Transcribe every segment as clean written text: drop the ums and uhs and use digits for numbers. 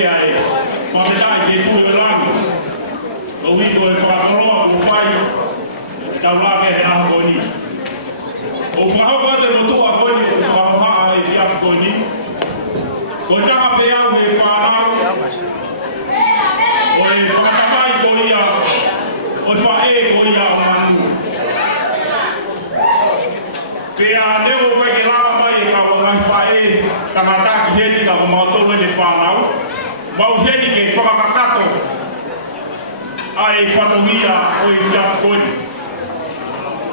e ai. Pamela e tu e lango. O wito e whakatoroa o whai. Tau la ke hena honi. O whahau ate no tua honi o whahaha e whiafu honi. Ko tanga pe au e whanau. O e whakatamai ko ia. O e whae ko ia o manu. Pea neo koe ke laa mai e ka o ngai whae. Ka mataki heni ka o mautolo e whanau. Mau heni ke whakakakato. Ai whanongia o i whiafu honi.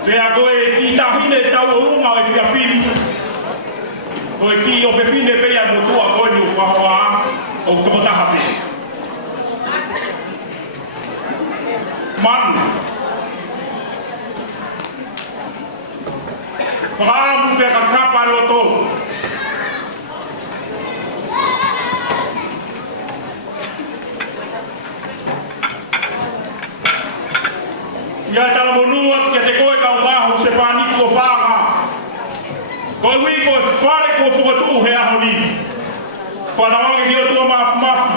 Pea koe ki tahine tau o runga o i whiawhiri. Koe ki o whewhine pea mo tua honi o whahoa o tomotaha pe. Manu. Whaamu pea ka kapa loto. Ia tala monua kia te koe ka uwahu se pāniku o whāha. Koe hui koe whare kua whukatu he aho ni. Whanawangi ki o tua mafu mafu.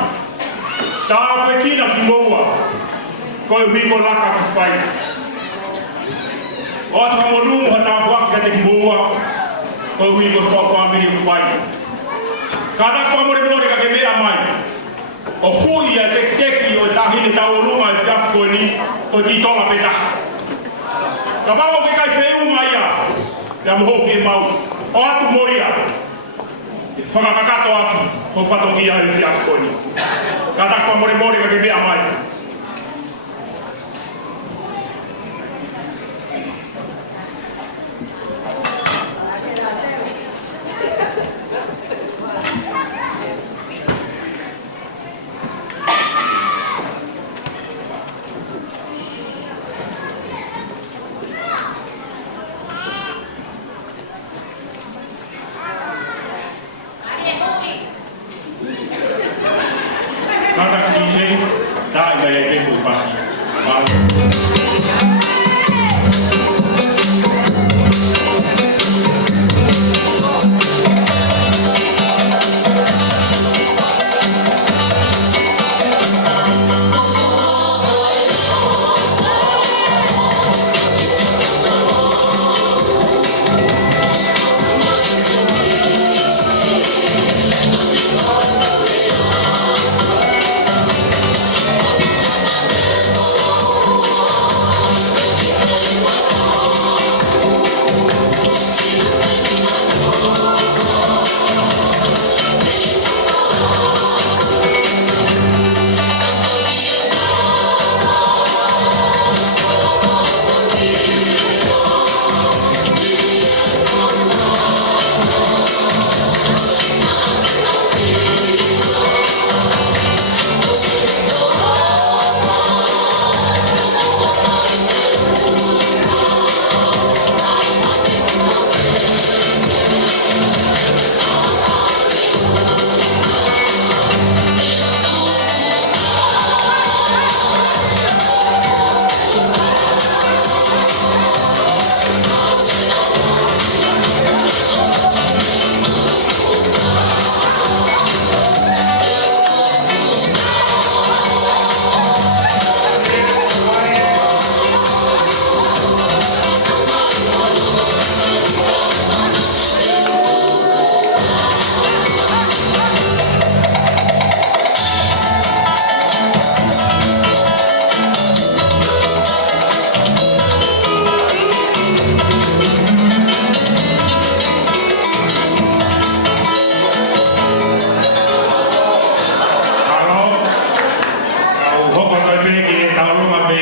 Tāo koe kina ki moua. Koe hui koe laka ki whai. O ata monua ha tāpu aki ka te ki moua. Koe hui koe whawhamiri ki whai. Kāna kua more more ka ke mea mai. O hui a te teki o tahine tau o runga e whiafu koe ni. Koe ki tola peta. Ka whawa ke kai wheu mai a. Ia mohoki e mau. O atu moia. E whakakakato atu. Ko whatongi a e whiafu koe ni. Ka takwa more more ka ke mea mai.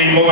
Mo